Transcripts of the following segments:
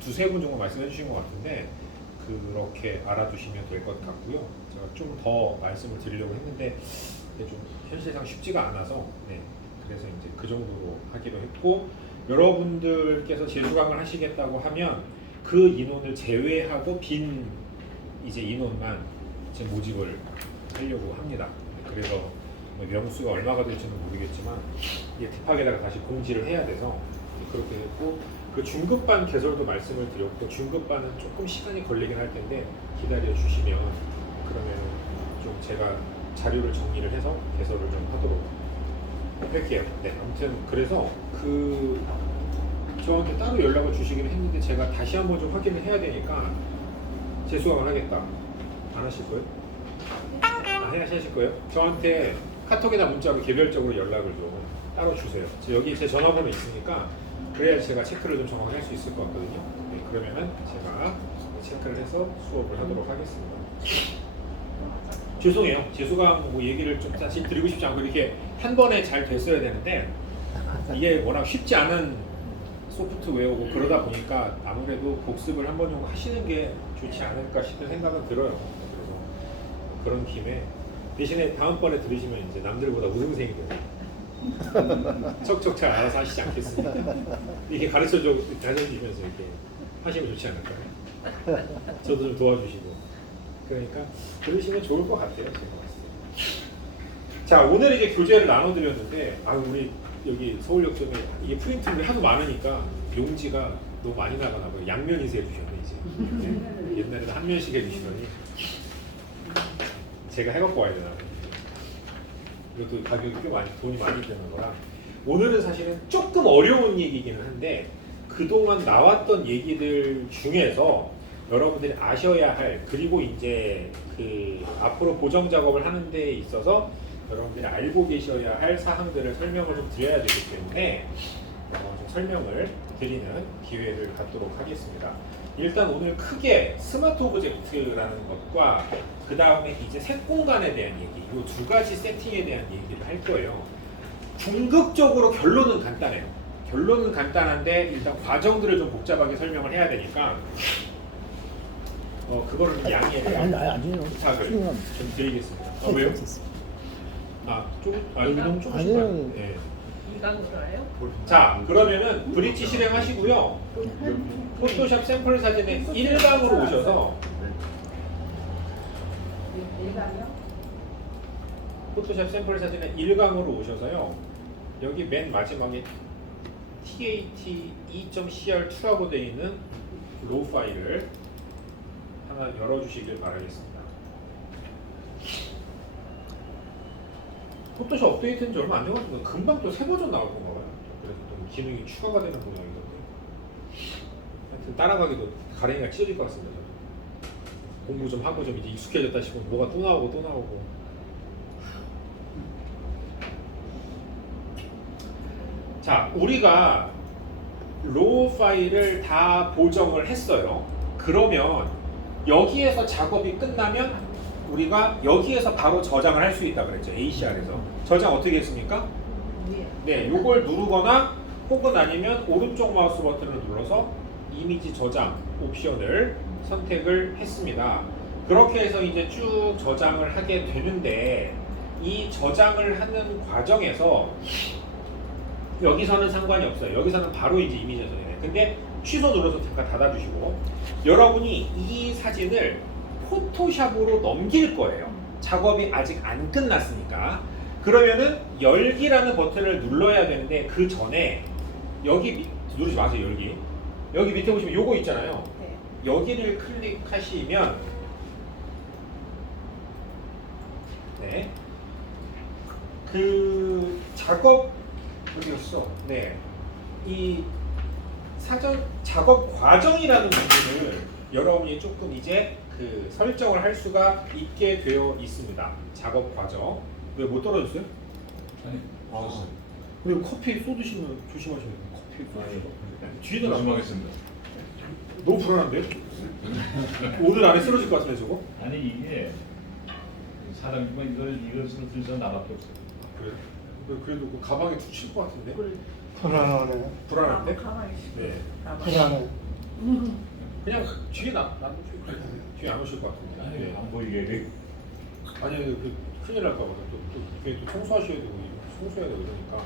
두세 분 정도 말씀해 주신 것 같은데 그렇게 알아두시면 될 것 같고요. 제가 좀 더 말씀을 드리려고 했는데 좀 현실상 쉽지가 않아서 그래서 이제 그 정도로 하기로 했고, 여러분들께서 재수강을 하시겠다고 하면 그 인원을 제외하고 빈 이제 인원만 이제 모집을 하려고 합니다. 그래서 뭐 명수가 얼마가 될지는 모르겠지만 이게 딥하게다가 다시 공지를 해야 돼서 그렇게 됐고, 그 중급반 개설도 말씀을 드렸고, 중급반은 조금 시간이 걸리긴 할 텐데 기다려 주시면 그러면 좀 제가 자료를 정리를 해서 개설을 좀 하도록 할게요. 아무튼 그래서 저한테 따로 연락을 주시긴 했는데 제가 다시 한번 좀 확인을 해야 되니까 재수강을 하겠다. 안 하실 거예요? 하실 거예요? 저한테 카톡이나 문자로 개별적으로 연락을 좀 따로 주세요. 여기 제 전화번호 있으니까 그래야 제가 체크를 좀 정확히 할 수 있을 것 같거든요. 그러면은 제가 체크를 해서 수업을 하도록 하겠습니다. 죄송해요. 재수강 뭐 얘기를 좀 사실 드리고 싶지 않고 이렇게 한 번에 잘 됐어야 되는데 이게 워낙 쉽지 않은 소프트웨어고 그러다 보니까 아무래도 복습을 한 번 정도 하시는 게 좋지 않을까 싶은 생각은 들어요. 그래서 그런 김에 대신에 다음번에 들으시면 이제 남들보다 우등생이 돼요. 척척 잘 알아서 하시지 않겠습니까? 이렇게 가르쳐주면서 이렇게 하시면 좋지 않을까요? 저도 좀 도와주시고. 그러니까 들으시면 좋을 것 같아요. 제가 봤을 때. 자, 오늘 이제 교재를 나눠드렸는데 우리 여기 서울역점에 이게 프린트물이 하도 많으니까 용지가 너무 많이 나가나 봐요. 양면이서 해주셨네 이제. 옛날에는 한 면씩 해주시더니 제가 해갖고 와야 되나. 이것도 가격이 꽤 많이 돈이 많이 드는 거라. 오늘은 사실은 조금 어려운 얘기이기는 한데 그동안 나왔던 얘기들 중에서 여러분들이 아셔야 할, 그리고 이제 그 앞으로 보정 작업을 하는 데 있어서 여러분들이 알고 계셔야 할 사항들을 설명을 좀 드려야 되기 때문에 좀 설명을 드리는 기회를 갖도록 하겠습니다. 일단 오늘 크게 스마트 오브젝트라는 것과 그 다음에 이제 색 공간에 대한 얘기, 이 두 가지 세팅에 대한 얘기를 할 거예요. 궁극적으로 결론은 간단해요. 결론은 간단한데 일단 과정들을 좀 복잡하게 설명을 해야 되니까 그거를 좀 양해를 부탁을 좀 드리겠습니다. 왜요? 이동 조금씩만. 네. 자, 그러면은 브릿지 실행하시고요. 포토샵 샘플 사진에 1강으로 오셔서 포토샵 샘플 사진에 1강으로 오셔서요. 여기 맨 마지막에 TAT 2.cr2라고 되어 있는 로우 파일을 하나 열어주시길 바라겠습니다. 포토샵 업데이트한 지 얼마 안 돼가지고 금방 또 새 버전 나올 건가 봐요. 그래서 또 기능이 추가가 되는 모양이거든요. 하여튼 따라가기도 가랭이가 찢어질 것 같습니다. 공부 좀 하고 좀 이제 익숙해졌다 싶으면 뭐가 또 나오고. 자, 우리가 로우 파일을 다 보정을 했어요. 그러면 여기에서 작업이 끝나면 우리가 여기에서 바로 저장을 할 수 있다 그랬죠. ACR에서. 저장 어떻게 했습니까? 네, 요걸 누르거나 혹은 아니면 오른쪽 마우스 버튼을 눌러서 이미지 저장 옵션을 선택을 했습니다. 그렇게 해서 이제 쭉 저장을 하게 되는데 이 저장을 하는 과정에서 여기서는 상관이 없어요. 여기서는 바로 이제 이미지 저장이에요. 근데 취소 눌러서 잠깐 닫아주시고 여러분이 이 사진을 포토샵으로 넘길 거예요. 작업이 아직 안 끝났으니까. 그러면은 열기라는 버튼을 눌러야 되는데 그 전에 여기 누르지 마세요. 여기 밑에 보시면 요거 있잖아요. 네. 여기를 클릭하시면 네. 그 작업 어디였어? 네. 이 사전 작업 과정이라는 부분을 여러분이 조금 이제 그 설정을 할 수가 있게 되어 있습니다. 작업 과정. 왜 못 떨어졌어요? 아니. 그리고 커피 쏟으시면 조심하셔야 돼요. 커피 쏟으시고. 뒤에도 조심하겠습니다. 너무 불안한데요? 오늘 안에 쓰러질 것 같은데 저거? 아니 이게 사람이면 이걸 쓰러뜨려서 나밖에 없어요. 그래요? 그래도 그 가방에 툭 칠 것 같은데? 불안하네. 불안한데? 가만히 있어. 네. 불안해. 그냥 뒤에 놔두세요. 뒤에 안 오실 것 같은데. 네. 안 보이게. 아니 그 큰일 날까 봐. 또 청소하셔야 되고 청소해야 되고 그러니까.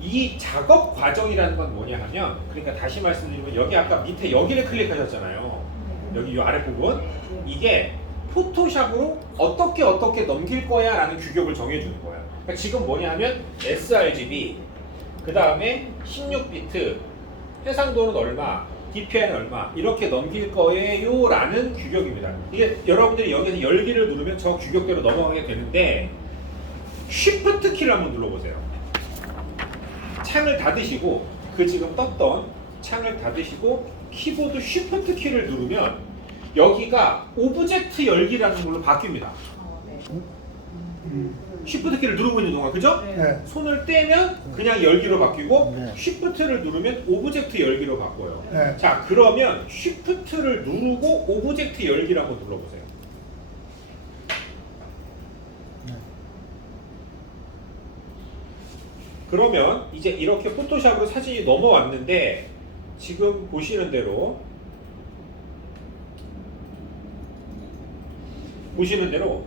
이 작업 과정이라는 건 뭐냐 하면, 그러니까 다시 말씀드리면 여기 아까 밑에 여기를 클릭하셨잖아요. 여기 이 아랫부분. 이게 포토샵으로 어떻게 넘길 거야 라는 규격을 정해주는 거야. 그러니까 지금 뭐냐 하면 sRGB, 그 다음에 16비트, 해상도는 얼마, DPI는 얼마, 이렇게 넘길 거예요 라는 규격입니다. 이게 여러분들이 여기서 열기를 누르면 저 규격대로 넘어가게 되는데, Shift 키를 한번 눌러보세요. 창을 닫으시고, 그 지금 떴던 창을 닫으시고 키보드 Shift 키를 누르면 여기가 오브젝트 열기라는 걸로 바뀝니다. Shift 키를 누르고 있는 동안, 그죠? 네. 손을 떼면 그냥 열기로 바뀌고 네. Shift를 누르면 오브젝트 열기로 바꿔요. 네. 자, 그러면 Shift를 누르고 오브젝트 열기를 한번 눌러보세요. 그러면 이제 이렇게 포토샵으로 사진이 넘어왔는데, 지금 보시는 대로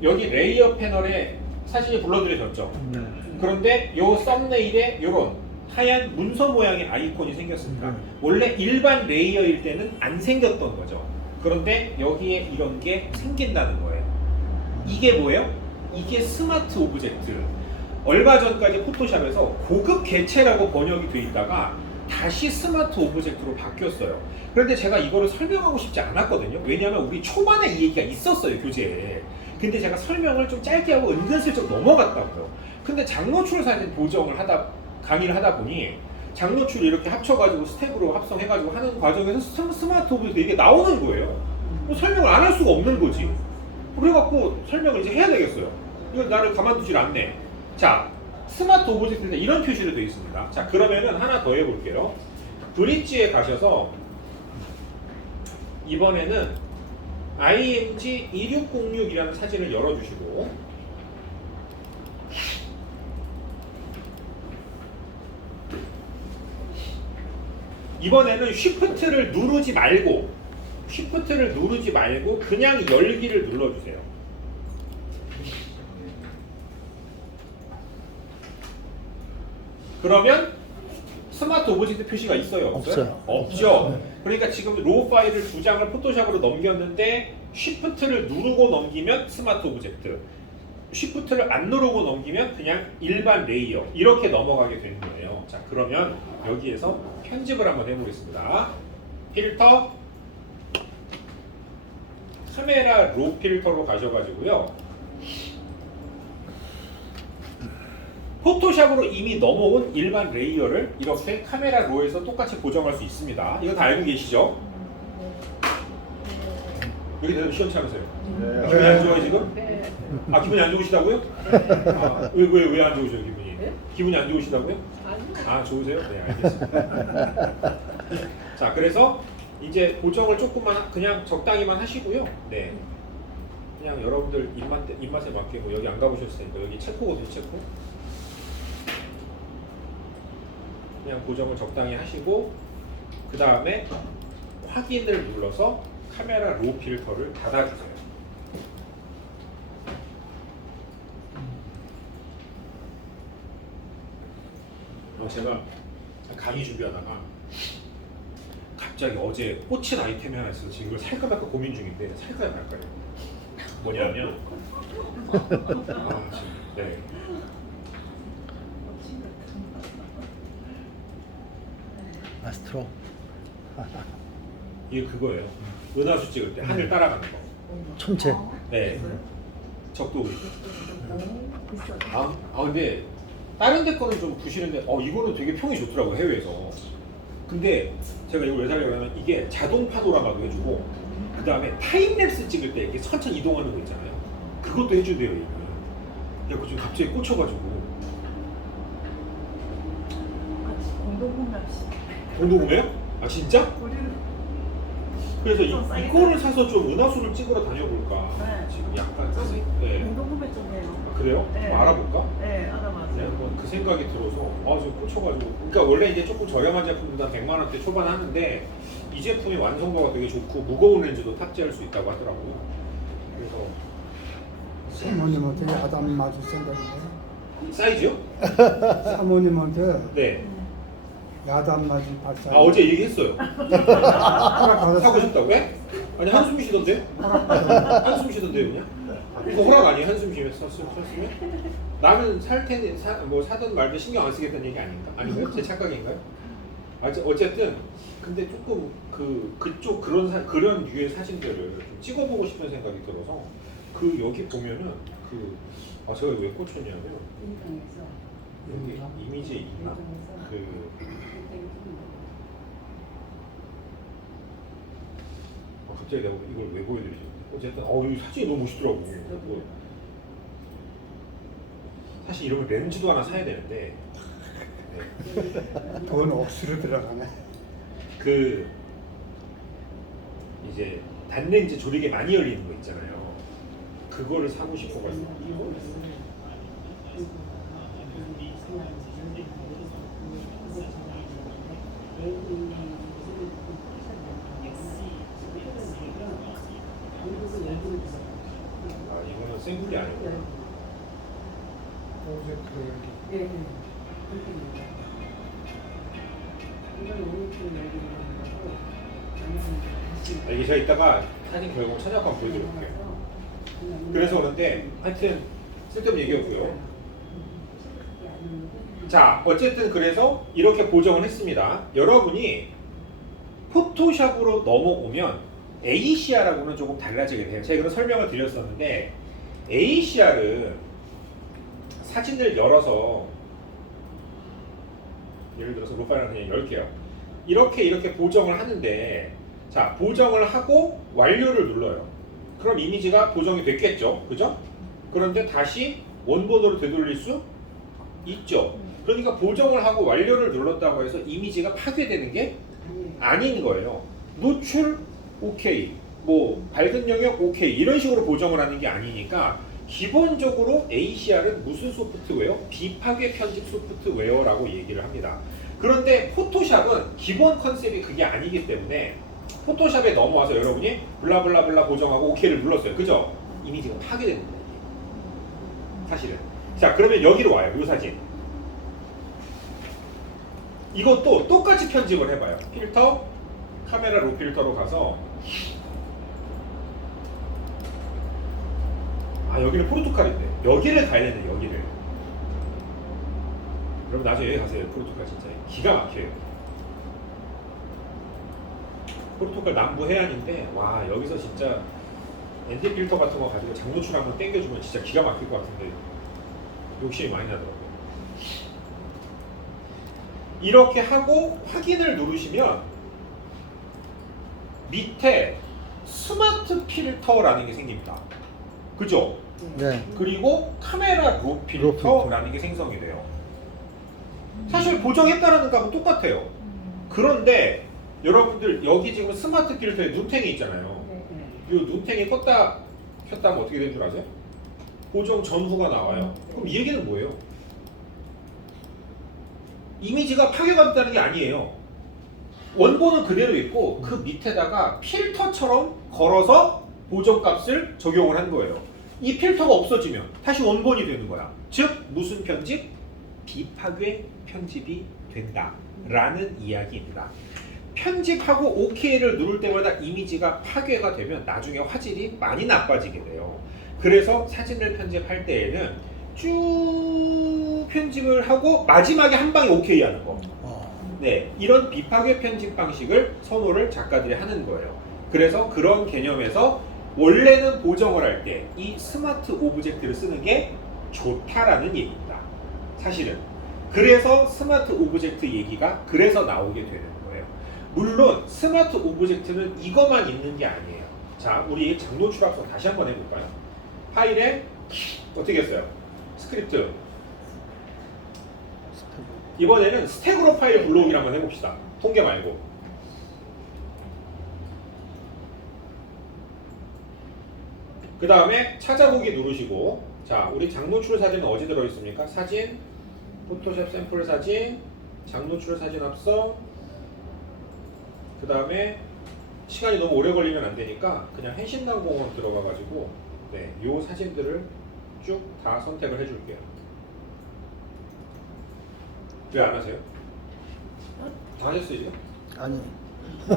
여기 레이어 패널에 사진이 불러들여졌죠. 네. 그런데 요 썸네일에 요런 하얀 문서 모양의 아이콘이 생겼습니다. 원래 일반 레이어일 때는 안 생겼던 거죠. 그런데 여기에 이런 게 생긴다는 거예요. 이게 뭐예요? 이게 스마트 오브젝트. 얼마 전까지 포토샵에서 고급 개체라고 번역이 돼 있다가 다시 스마트 오브젝트로 바뀌었어요. 그런데 제가 이거를 설명하고 싶지 않았거든요. 왜냐하면 우리 초반에 이 얘기가 있었어요, 교재에. 근데 제가 설명을 좀 짧게 하고 은근슬쩍 넘어갔다고요. 근데 장노출 사진 보정을 강의를 하다 보니 장노출 이렇게 합쳐가지고 스텝으로 합성해가지고 하는 과정에서 스마트 오브젝트 이게 나오는 거예요. 뭐 설명을 안 할 수가 없는 거지. 그래갖고 설명을 이제 해야 되겠어요. 이거 나를 가만두질 않네. 자, 스마트 오브젝트는 이런 표시로 되어 있습니다. 자, 그러면은 하나 더 해볼게요. 브릿지에 가셔서 이번에는 IMG 2606이라는 사진을 열어주시고, 이번에는 Shift를 누르지 말고 그냥 열기를 눌러주세요. 그러면 스마트 오브젝트 표시가 있어요? 없어요? 없죠. 그러니까 지금 로우 파일을 2장을 포토샵으로 넘겼는데 Shift를 누르고 넘기면 스마트 오브젝트, Shift를 안 누르고 넘기면 그냥 일반 레이어, 이렇게 넘어가게 되는 거예요. 자, 그러면 여기에서 편집을 한번 해보겠습니다. 필터, 카메라 로 필터로 가셔가지고요, 포토샵으로 이미 넘어온 일반 레이어를 이렇게 카메라 로에서 똑같이 보정할 수 있습니다. 이거 다 알고 계시죠? 여기 대답 시원찮으세요? 네. 기분이 안 좋아요 지금? 네. 아, 기분이 안 좋으시다고요? 아, 왜 안 좋으셔요 기분이? 네? 기분이 안 좋으시다고요? 아, 좋으세요? 네, 알겠습니다. 자, 그래서 이제 보정을 조금만 그냥 적당히만 하시고요. 네, 그냥 여러분들 입맛에 맞게, 뭐 여기 안 가보셨으니까 여기 체코거든요, 체코. 그냥 보정을 적당히 하시고, 그 다음에 확인을 눌러서 카메라 로 필터를 닫아주세요. 제가 강의 준비하다가 갑자기 어제 꽂힌 아이템이 하나 있어서 지금 이걸 살까 말까 고민 중인데, 살까요 말까요? 뭐냐면 네. 아스트로. 이게 그거예요. 은하수 찍을 때 하늘 따라가는 거. 천체. 네. 적도. 근데 다른 데 거는 좀 부시는데 이거는 되게 평이 좋더라고요, 해외에서. 근데 제가 이걸 왜 살려고 하면 이게 자동 파노라마도 해주고, 그 다음에 타임랩스 찍을 때 이렇게 천천히 이동하는 거 있잖아요. 그것도 해준대요, 이거. 그거 지금 갑자기 꽂혀가지고. 공동구매. 공동구매요? 아, 진짜? 우리는 그래서 좀 사이즈. 이거를 사서 좀 은하수를 찍으러 다녀볼까. 네. 지금 약간 네. 운동구매 쪽이에요. 아, 그래요? 네. 좀 알아볼까? 네, 네, 알아봤어요. 한번 그 생각이 들어서 지금 꽂혀가지고 그러니까 원래 이제 조금 저렴한 제품보다 100만 원대 초반 하는데 이 제품이 완성도가 되게 좋고 무거운 렌즈도 탑재할 수 있다고 하더라고요. 그래서 사모님한테 야단 맞을 생각이에요. 사이즈요? 사모님한테 네. 야단 맞을 발사. 어제 얘기했어요. 허락받았어요? 사고 싶다고 왜? 아니 한숨 쉬던데? 한숨 쉬던데 그냥? 이거 허락 아니에요? 한숨 쉬면 샀으면? 나는 살 텐데 뭐 사든 말든 신경 안 쓰겠다는 얘기 아닌가? 아닌가요? 제 착각인가요? 어쨌든 근데 조금 그쪽 그런 류의 사진들을 좀 찍어보고 싶은 생각이 들어서 여기 보면은 제가 왜 꽂혔냐면 여기 이미지에 있나? 갑자기 내가 이걸 왜 보여드리지? 어쨌든 이 사진이 너무 멋있더라고. 사실 이러면 렌즈도 하나 사야 되는데 네. 돈 억수로 들어가네. 이제 단렌즈 조리개 많이 열리는 거 있잖아요. 그거를 사고 싶어가지고. 이거는 생굴이 아니고. 이게 제가 이따가 사진 결국 찾아서 보여드릴게요. 그래서 그런데 하여튼 쓸데없는 얘기였고요. 자, 어쨌든 그래서 이렇게 보정을 했습니다. 여러분이 포토샵으로 넘어오면 ACR하고는 조금 달라지게 돼요. 제가 그런 설명을 드렸었는데 ACR은 사진을 열어서 예를 들어서 로파이를 그냥 열게요. 이렇게 보정을 하는데 자, 보정을 하고 완료를 눌러요. 그럼 이미지가 보정이 됐겠죠? 그죠? 그런데 다시 원본으로 되돌릴 수 있죠. 그러니까 보정을 하고 완료를 눌렀다고 해서 이미지가 파괴되는 게 아닌 거예요. 노출 오케이, 뭐 밝은 영역 오케이 이런 식으로 보정을 하는 게 아니니까 기본적으로 ACR은 무슨 소프트웨어? 비파괴 편집 소프트웨어라고 얘기를 합니다. 그런데 포토샵은 기본 컨셉이 그게 아니기 때문에 포토샵에 넘어와서 여러분이 블라블라블라 보정하고 OK를 눌렀어요. 그죠? 이미지가 파괴되는 거예요. 사실은. 자, 그러면 여기로 와요. 이 사진. 이것도 똑같이 편집을 해봐요. 필터, 카메라 로 필터로 가서 여기는 포르투갈인데 여기를 가야 되네. 여기를. 여러분 나중에 여기 가세요. 포르투갈 진짜 기가 막혀요. 포르투갈 남부 해안인데 와 여기서 진짜 ND 필터 같은 거 가지고 장노출 한번 땡겨주면 진짜 기가 막힐 것 같은데 욕심이 많이 나더라고요. 이렇게 하고 확인을 누르시면 밑에 스마트 필터라는 게 생깁니다. 그죠? 네. 그리고 카메라 로 필터라는 게 생성이 돼요. 사실 보정했다라는 값은 똑같아요. 그런데 여러분들 여기 지금 스마트 필터에 눈탱이 있잖아요. 이 눈탱이 껐다 켰다 하면 어떻게 되는 줄 아세요? 보정 전후가 나와요. 그럼 이 얘기는 뭐예요? 이미지가 파괴가 됐다는 게 아니에요. 원본은 그대로 있고 그 밑에다가 필터처럼 걸어서 보정값을 적용을 한 거예요. 이 필터가 없어지면 다시 원본이 되는 거야. 즉 무슨 편집? 비파괴 편집이 된다라는 이야기입니다. 편집하고 OK를 누를 때마다 이미지가 파괴가 되면 나중에 화질이 많이 나빠지게 돼요. 그래서 사진을 편집할 때에는 쭉 편집을 하고 마지막에 한 방에 OK 하는 거. 네, 이런 비파괴 편집 방식을 선호를 작가들이 하는 거예요. 그래서 그런 개념에서 원래는 보정을 할 때 이 스마트 오브젝트를 쓰는 게 좋다라는 얘기입니다. 사실은. 그래서 스마트 오브젝트 얘기가 그래서 나오게 되는 거예요. 물론 스마트 오브젝트는 이것만 있는 게 아니에요. 자, 우리 장노출 합성 다시 한번 해볼까요? 파일에 어떻게 했어요? 스크립트. 이번에는 스택으로 파일 불러오기를 한번 해봅시다. 통계 말고. 그 다음에 찾아보기 누르시고, 자, 우리 장노출 사진은 어디 들어있습니까? 사진, 포토샵 샘플 사진, 장노출 사진 합성. 그 다음에 시간이 너무 오래 걸리면 안 되니까 그냥 행신당공원 들어가가지고 네, 요 사진들을 쭉 다 선택을 해줄게요. 왜 안 하세요? 다 하셨어요 지금? 아니.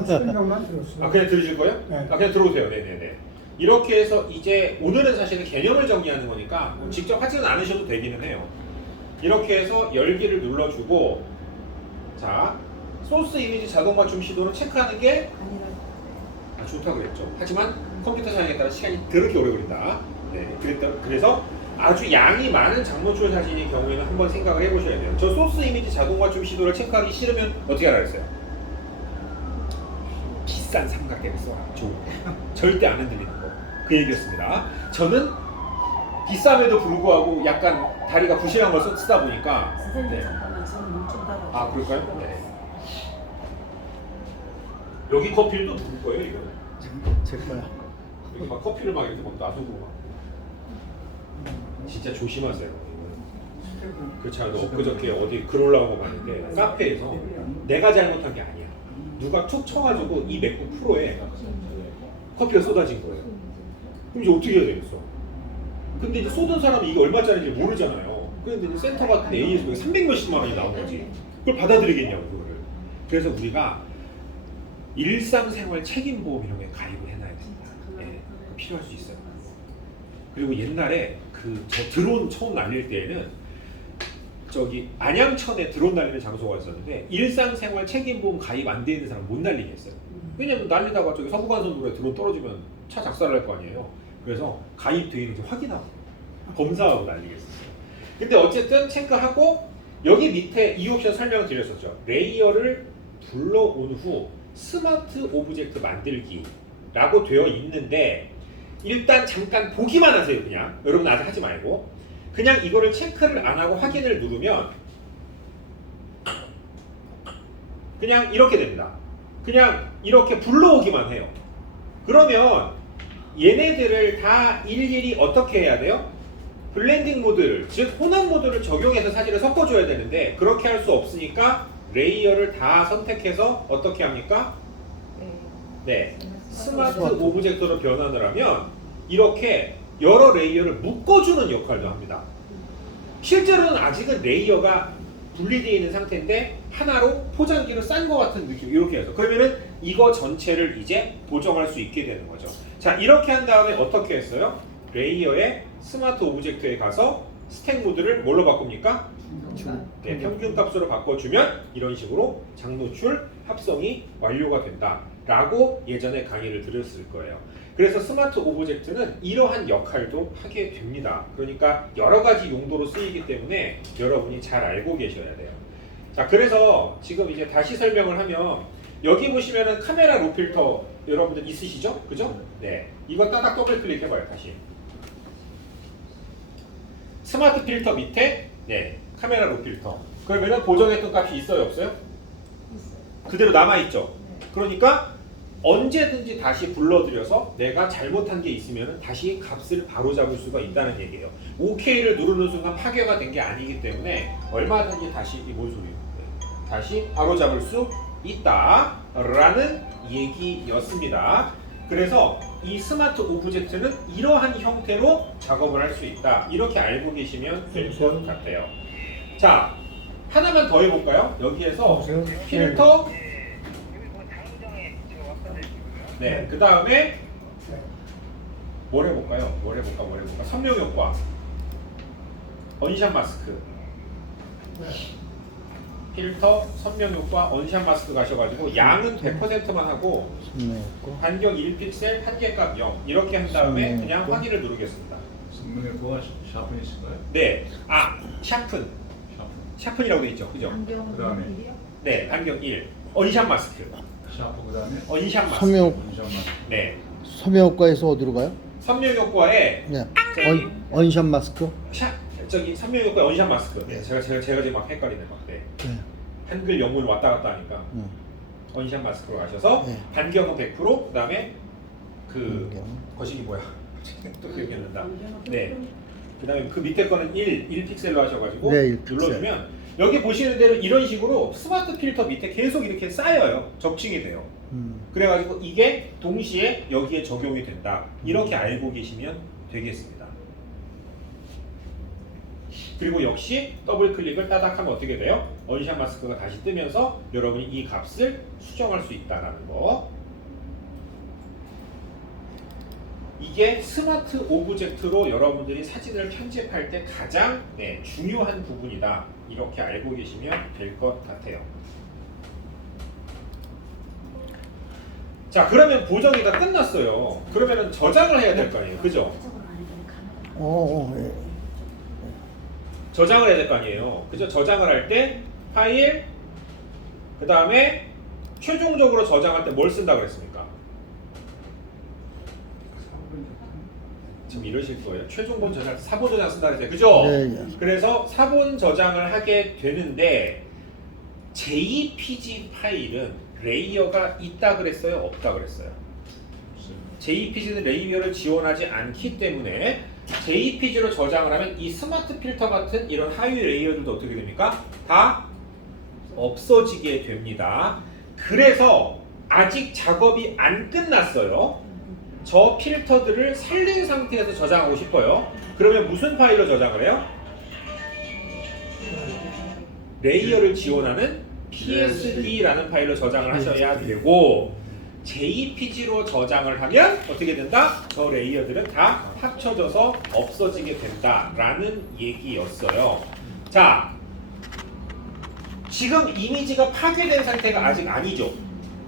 설명만 들었어요. 아 그냥 들으실 거예요? 네. 아 그냥 들어오세요. 네네네. 이렇게 해서 이제 오늘은 사실은 개념을 정리하는 거니까 뭐 직접 하지는 않으셔도 되기는 해요. 이렇게 해서 열기를 눌러주고, 자 소스 이미지 자동 맞춤 시도는 체크하는 게 좋다고 그랬죠. 하지만 컴퓨터 사양에 따라 시간이 더럽게 오래 걸린다. 네, 그래서 아주 양이 많은 장노출 사진의 경우에는 한번 생각을 해보셔야 돼요. 저 소스 이미지 자동 맞춤 시도를 체크하기 싫으면 어떻게 하라 그랬어요? 비싼 삼각대를 써라. 좋은 거. 절대 안 흔들리는 거. 그 얘기였습니다. 저는 비쌈에도 불구하고 약간 다리가 부실한 걸 쓰다 보니까. 선생님 네. 잠깐만 저는 물좀 따라. 아 그럴까요? 네. 여기 커피를 또 누굴 거예요 이거? 제 거야. 여기 막 커피를 막 이렇게 막 놔두고 막. 진짜 조심하세요. 그렇지 않아도 엊그저께 어디 글 올라온 거 봤는데 카페에서 내가 잘못한 게 아니야. 누가 툭 쳐가지고 이 맥북 프로에 커피가 쏟아진 거예요. 그럼 이제 어떻게 해야 되겠어? 근데 이제 쏟은 사람이 이게 얼마짜리인지 모르잖아요. 그런데 이제 센터 같은 A에서 300몇십만 원이 나온 거지. 그걸 받아들이겠냐고 그거를. 그래서 우리가 일상생활 책임보험 이런 게 가입을 해놔야 됩니다. 예, 필요할 수 있어요. 그리고 옛날에 저 드론 처음 날릴 때에는 저기 안양천에 드론 날리는 장소가 있었는데 일상생활 책임보험 가입 안 돼 있는 사람 못 날리게 했어요. 왜냐면 날리다가 저기 서부간선도로에 드론 떨어지면 차 작살날 거 아니에요. 그래서 가입돼 있는지 확인하고 검사하고 날리게 했었어요. 근데 어쨌든 체크하고 여기 밑에 이 옵션 설명을 드렸었죠. 레이어를 불러온 후 스마트 오브젝트 만들기라고 되어 있는데 일단 잠깐 보기만 하세요. 그냥 여러분 아직 하지 말고 그냥 이거를 체크를 안 하고 확인을 누르면 그냥 이렇게 됩니다. 그냥 이렇게 불러오기만 해요. 그러면 얘네들을 다 일일이 어떻게 해야 돼요? 블렌딩 모드를, 즉 혼합 모드를 적용해서 사진을 섞어줘야 되는데 그렇게 할 수 없으니까 레이어를 다 선택해서 어떻게 합니까? 네, 스마트 오브젝트로 변환을 하면 이렇게 여러 레이어를 묶어주는 역할도 합니다. 실제로는 아직은 레이어가 분리되어 있는 상태인데 하나로 포장기로 싼 것 같은 느낌, 이렇게 해서 그러면은 이거 전체를 이제 보정할 수 있게 되는 거죠. 자, 이렇게 한 다음에 어떻게 했어요? 레이어의 스마트 오브젝트에 가서 스택 모드를 뭘로 바꿉니까? 네, 평균 값으로 바꿔주면 이런 식으로 장노출 합성이 완료가 된다 라고 예전에 강의를 드렸을 거예요. 그래서 스마트 오브젝트는 이러한 역할도 하게 됩니다. 그러니까 여러 가지 용도로 쓰이기 때문에 여러분이 잘 알고 계셔야 돼요. 자, 그래서 지금 이제 다시 설명을 하면 여기 보시면은 카메라 로 필터 여러분들 있으시죠? 그죠? 네, 이거 따닥 더블 클릭해봐요. 다시 스마트 필터 밑에 네, 카메라 로 필터. 그러면은 보정했던 값이 있어요, 없어요? 그대로 남아있죠. 그러니까 언제든지 다시 불러들여서 내가 잘못한 게 있으면 다시 값을 바로잡을 수가 있다는 얘기예요. OK를 누르는 순간 파괴가 된 게 아니기 때문에 얼마든지 다시 뭔 소리예요? 다시 바로잡을 수 있다라는 얘기였습니다. 그래서 이 스마트 오브젝트는 이러한 형태로 작업을 할 수 있다. 이렇게 알고 계시면 될 것 같아요. 자, 하나만 더 해볼까요? 여기에서 필터 네, 그 다음에 뭘 해볼까요? 뭘 해볼까? 선명 효과, 언샷 마스크, 필터, 선명 효과, 언샷 마스크 가셔가지고 양은 100%만 하고 반경 1픽셀, 한계값 0 이렇게 한 다음에 그냥 확인을 누르겠습니다. 선명의 코가 샤프니신가요? 네, 샤픈이라고 돼 있죠, 그죠? 그다음에 네, 반경 1, 언샷 마스크, 샤프 그다음에 언샷 마스크. 선명 네, 선명효과에서 어디로 가요? 선명 효과에 네. 저기 언샷 마스크? 저기 선명 효과 언샷 마스크. 네, 제가 지금 막 헷갈리네 막. 네. 네. 한글 영문 왔다 갔다 하니까 언샷 마스크로 가셔서 네. 반경은 100%, 그다음에 그 반경. 거시기 뭐야? 또 기억이 안 난다. 네. 그 다음에 그 밑에 거는 1픽셀로 하셔가지고 네, 1픽셀. 눌러주면 여기 보시는 대로 이런 식으로 스마트 필터 밑에 계속 이렇게 쌓여요. 적층이 돼요. 그래가지고 이게 동시에 여기에 적용이 된다. 이렇게 알고 계시면 되겠습니다. 그리고 역시 더블 클릭을 따닥 하면 어떻게 돼요? 원샷 마스크가 다시 뜨면서 여러분이 이 값을 수정할 수 있다는 거. 이게 스마트 오브젝트로 여러분들이 사진을 편집할 때 가장 중요한 부분이다. 이렇게 알고 계시면 될 것 같아요. 자, 그러면 보정이 다 끝났어요. 그러면은 저장을 해야 될 거 아니에요. 그죠? 예. 저장을 해야 될 거 아니에요. 그죠? 저장을 할 때 파일, 그 다음에 최종적으로 저장할 때 뭘 쓴다 그랬습니까? 지금 이러실 거예요. 최종본 저장, 사본 저장 쓴다 그랬어요. 그죠? 네. 그래서 사본 저장을 하게 되는데 JPG 파일은 레이어가 있다 그랬어요? 없다 그랬어요? JPG는 레이어를 지원하지 않기 때문에 JPG로 저장을 하면 이 스마트 필터 같은 이런 하위 레이어들도 어떻게 됩니까? 다 없어지게 됩니다. 그래서 아직 작업이 안 끝났어요. 저 필터들을 살린 상태에서 저장하고 싶어요. 그러면 무슨 파일로 저장을 해요? 레이어를 지원하는 PSD라는 파일로 저장을 하셔야 되고 JPG로 저장을 하면 어떻게 된다? 저 레이어들은 다 합쳐져서 없어지게 된다라는 얘기였어요. 자, 지금 이미지가 파괴된 상태가 아직 아니죠.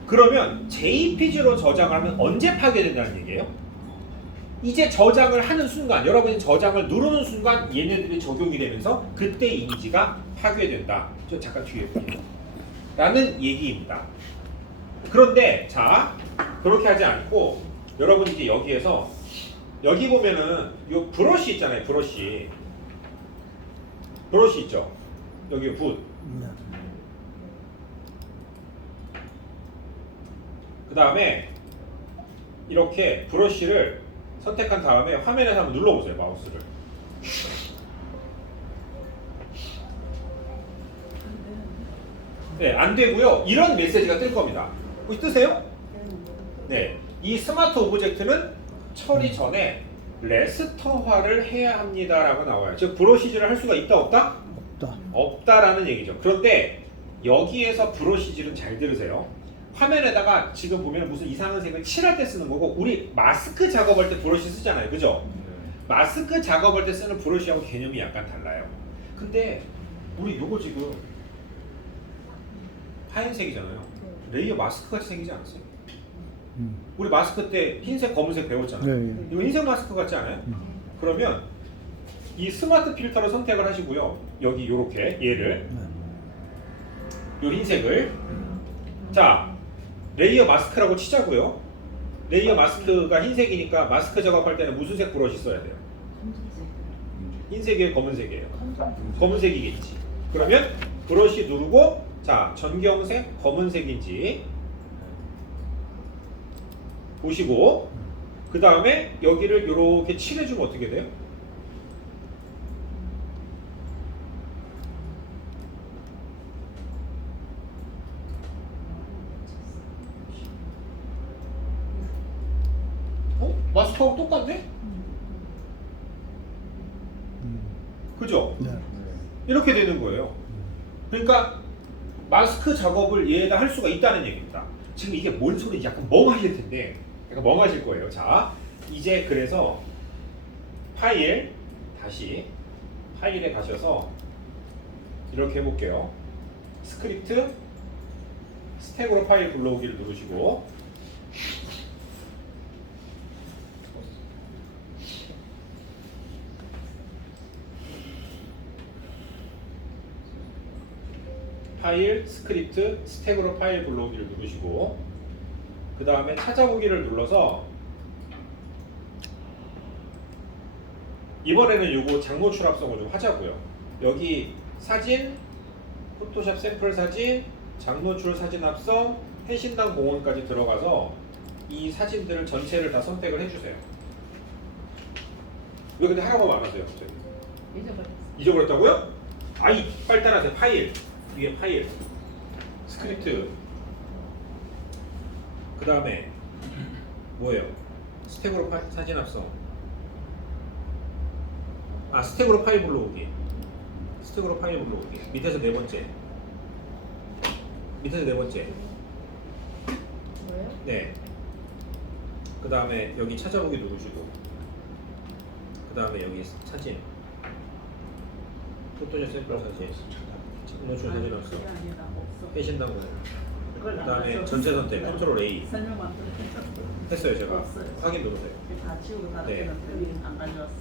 그러면 JPG로 저장을 하면 언제 파괴된다는 얘기예요? 이제 저장을 하는 순간, 여러분이 저장을 누르는 순간 얘네들이 적용이 되면서 그때 이미지가 파괴된다. 저 잠깐 뒤에 볼게요. 라는 얘기입니다. 그런데 자, 그렇게 하지 않고 여러분이 이제 여기에서 여기 보면은 요 브러쉬 있잖아요. 브러쉬 있죠. 여기 붓. 그 다음에 이렇게 브러쉬를 선택한 다음에 화면에서 한번 눌러보세요. 마우스를. 네, 안 되고요. 이런 메시지가 뜰 겁니다. 혹시 뜨세요? 네, 이 스마트 오브젝트는 처리 전에 레스터화를 해야 합니다라고 나와요. 즉 브러쉬질을 할 수가 있다 없다? 없다. 없다라는 얘기죠. 그런데 여기에서 브러쉬질은 잘 들으세요. 화면에다가 지금 보면 무슨 이상한 색을 칠할 때 쓰는 거고 우리 마스크 작업할 때 브러쉬 쓰잖아요. 그죠? 마스크 작업할 때 쓰는 브러쉬하고 개념이 약간 달라요. 근데 우리 요거 지금 하얀색이잖아요. 레이어 마스크 같이 생기지 않았어요? 우리 마스크 때 흰색, 검은색 배웠잖아요. 네. 이거 흰색 마스크 같지 않아요? 그러면 이 스마트 필터를 선택을 하시고요. 여기 요렇게 얘를 요 흰색을 자 레이어 마스크라고 치자고요. 레이어 마스크가 흰색이니까 마스크 작업할 때는 무슨 색 브러쉬 써야 돼요? 흰색이에요? 검은색이에요? 검은색이겠지. 그러면 브러쉬 누르고 자 전경색 검은색인지 보시고 그 다음에 여기를 이렇게 칠해주면 어떻게 돼요? 마스크하고 똑같네? 그죠? 네. 이렇게 되는 거예요. 그러니까 마스크 작업을 얘에다 할 수가 있다는 얘기입니다. 지금 이게 뭔 소리인지 약간 멍하실 텐데 약간 멍하실 거예요. 자, 이제 그래서 파일 다시 파일에 가셔서 이렇게 해볼게요. 스크립트 스택으로 파일 불러오기를 누르시고 파일, 스크립트, 스택으로 파일 불러오기를 누르시고 그 다음에 찾아보기를 눌러서 이번에는 요거 장노출 합성을 좀 하자고요. 여기 사진, 포토샵 샘플 사진, 장노출 사진 합성, 해신당 공원까지 들어가서 이 사진들을 전체를 다 선택을 해주세요. 왜 근데 하라고 안 하세요? 갑자기? 잊어버렸어. 잊어버렸다고요? 아이 빨리 따라하세요. 파일 위에 파일 스크립트 그 다음에 뭐예요? 스택으로 사진 합성. 아 스택으로 파일 불러오기. 스택으로 파일 불러오기. 밑에서 네 번째. 밑에서 네 번째. 뭐예요? 네. 그 다음에 여기 찾아보기 누르시고. 그 다음에 여기 사진. 포토존 샘플 사진. 노출 사진 합성. 그게 아니라 없어. 회신당고. 그걸 그 안 다음에 해서 전체 선택. 컨트롤 A. 설명만 들었어. 했어요 제가. 없어요. 확인 누르세요. 다 치우고 다른 네. 데는 안 가져왔어.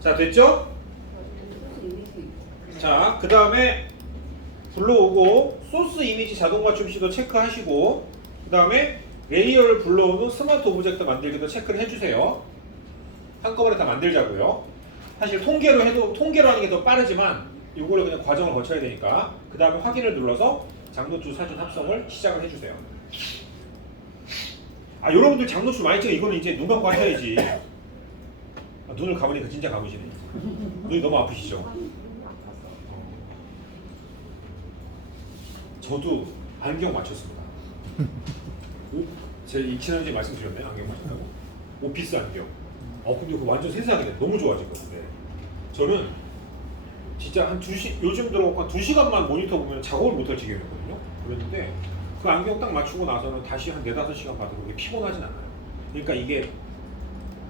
자 됐죠? 자, 그 다음에 불러오고 소스 이미지 자동 맞춤 시도 체크하시고 그 다음에 레이어를 불러오는 스마트 오브젝트 만들기도 체크를 해주세요. 한꺼번에 다 만들자고요. 사실 통계로 하는 게 더 빠르지만 이거를 그냥 과정을 거쳐야 되니까 그 다음에 확인을 눌러서 장노출 사진 합성을 시작을 해주세요. 아 여러분들 장노출 많이 찍어 이거는 이제 눈 감고 하셔야지. 아, 눈을 감으니까 진짜 감으시네. 눈이 너무 아프시죠? 저도 안경 맞췄습니다. 제가 이친한지 말씀드렸나요? 안경 맞췄다고? 오피스 안경. 근데 그거 완전 세상이네. 너무 좋아 지금. 네. 저는 진짜 한 2시 요즘 들어서 한 2시간만 모니터 보면 작업을 못할 지경이었거든요. 그랬는데 그 안경 딱 맞추고 나서는 다시 한 4-5시간 봐도 그게 피곤하진 않아요. 그러니까 이게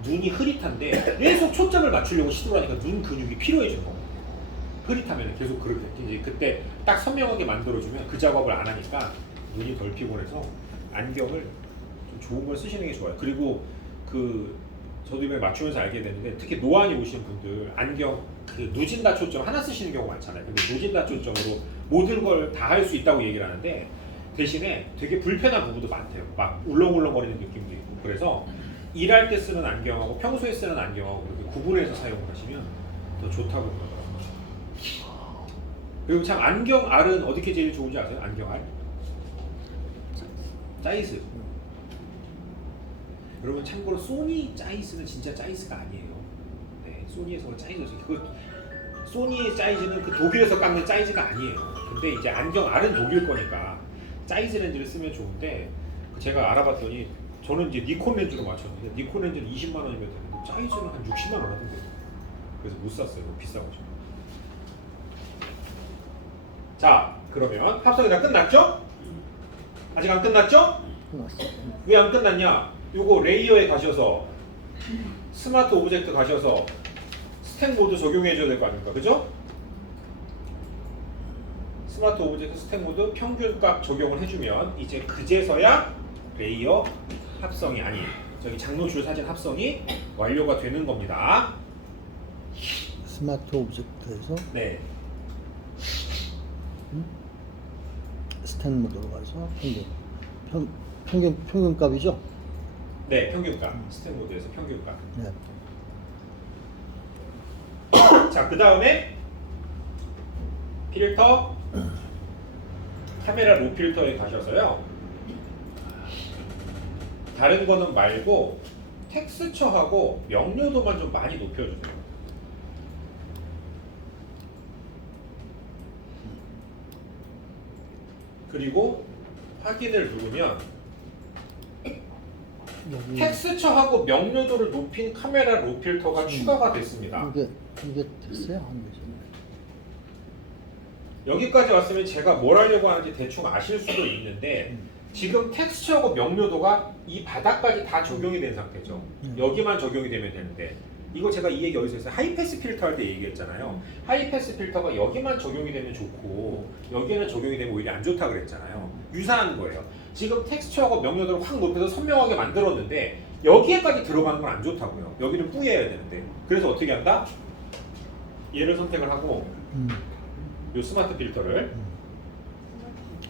눈이 흐릿한데 계속 초점을 맞추려고 시도를 하니까 눈 근육이 피로해지는 거예요. 흐릿하면 계속 그렇게 이제 그때 딱 선명하게 만들어주면 그 작업을 안 하니까 눈이 덜 피곤해서 안경을 좀 좋은 걸 쓰시는 게 좋아요. 그리고 그 저도 이번에 맞추면서 알게 됐는데 특히 노안이 오신 분들 안경 그 누진다 초점 하나 쓰시는 경우 많잖아요. 근데 누진다 초점으로 모든 걸 다 할 수 있다고 얘기를 하는데 대신에 되게 불편한 부분도 많대요. 막 울렁울렁거리는 느낌도 있고 그래서 일할 때 쓰는 안경하고 평소에 쓰는 안경하고 그렇게 구분해서 사용을 하시면 더 좋다고 그러더라고요. 그리고 참 안경 알은 어떻게 제일 좋은지 아세요? 안경 알? 짜이스. 여러분 참고로 소니 짜이스는 진짜 짜이스가 아니에요. 네, 소니에서 짜이즈죠. 그 소니의 짜이즈는 그 독일에서 깎는 짜이즈가 아니에요. 근데 이제 안경 알은 독일 거니까 짜이즈 렌즈를 쓰면 좋은데 제가 알아봤더니 저는 이제 니콘 렌즈로 맞췄는데 니콘 렌즈는 20만 원이면 되는데 짜이즈는 한 60만 원 하던데 그래서 못 샀어요. 너무 비싸가지고. 자 그러면 합성이 다 끝났죠? 아직 안 끝났죠? 끝났어. 왜 안 끝났냐? 요거 레이어에 가셔서 스마트 오브젝트 가셔서 스택 모드 적용해 줘야 될 거 아닙니까? 그죠? 스마트 오브젝트 스택 모드 평균값 적용을 해주면 이제 그제서야 레이어 합성이 아닌 저기 장노출 사진 합성이 완료가 되는 겁니다. 스마트 오브젝트에서 네. 스택 모드로 가서 평균값이죠? 네, 평균값. 스택 모드에서 평균값. 네. 자, 그 다음에 필터 카메라 로 필터에 가셔서요. 다른 거는 말고 텍스처하고 명료도만 좀 많이 높여주세요. 그리고 확인을 누르면 여기 텍스처하고 명료도를 높인 카메라 로 필터가 추가가 됐습니다. 이게 됐어요? 안 되죠? 여기까지 왔으면 제가 뭘 하려고 하는지 대충 아실 수도 있는데 지금 텍스처하고 명료도가 이 바닥까지 다 적용이 된 상태죠. 여기만 적용이 되면 되는데 이거 제가 이 얘기 어디서 했어요? 하이패스 필터 할 때 얘기했잖아요. 하이패스 필터가 여기만 적용이 되면 좋고 여기에는 적용이 되면 오히려 안 좋다 그랬잖아요. 유사한 거예요. 지금 텍스처하고 명료도를 확 높여서 선명하게 만들었는데 여기에까지 들어가는 건 안 좋다고요. 여기는 뿌여야 되는데 그래서 어떻게 한다? 얘를 선택을 하고 이 스마트 필터를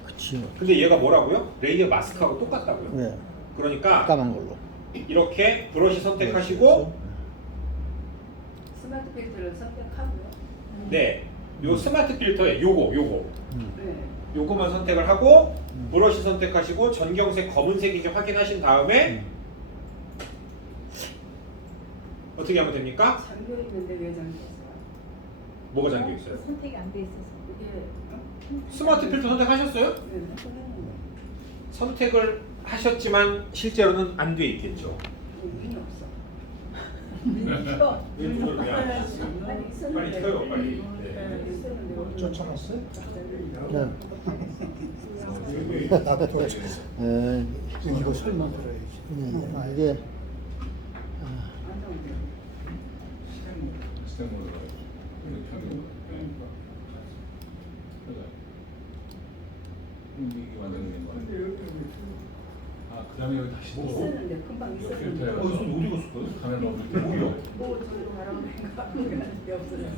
그치. 근데 얘가 뭐라고요? 레이어 마스크하고 똑같다고요. 네. 그러니까 까만 걸로. 이렇게 브러쉬 선택하시고 스마트 필터를 선택하고요. 네, 요 스마트 필터에 요거 네. 요거만 선택을 하고 브러쉬 선택하시고 전경색 검은색인지 확인하신 다음에 어떻게 하면 됩니까? 잠겨 있는데 왜 잠겨 있어요? 뭐가 잠겨 있어요? 선택이 안 돼 있어서. 이게 스마트 필터 선택하셨어요? 네, 했는데 선택을 하셨지만 실제로는 안 돼 있겠죠. 의미 없어. 왜 그걸 왜 안 하셨어요? 빨리 있었는데. 빨리 켜요, 빨리. 네. 네, 있었는데. 쫓아갔어요? 네. 나도 이거 설명 들어야지. 이게 안정돼. 스탠 모드로 해요. 이거 평균 모드. 이게 만드는 거 아니에요? 그 다음에 여기 다시 있었는데 금방 이거 있었는데. 필터에 어디서 어디 갔을 거예요? 카메라 넣을 때 뭐요? 뭐 저기로 가라고 생각 없어졌어요.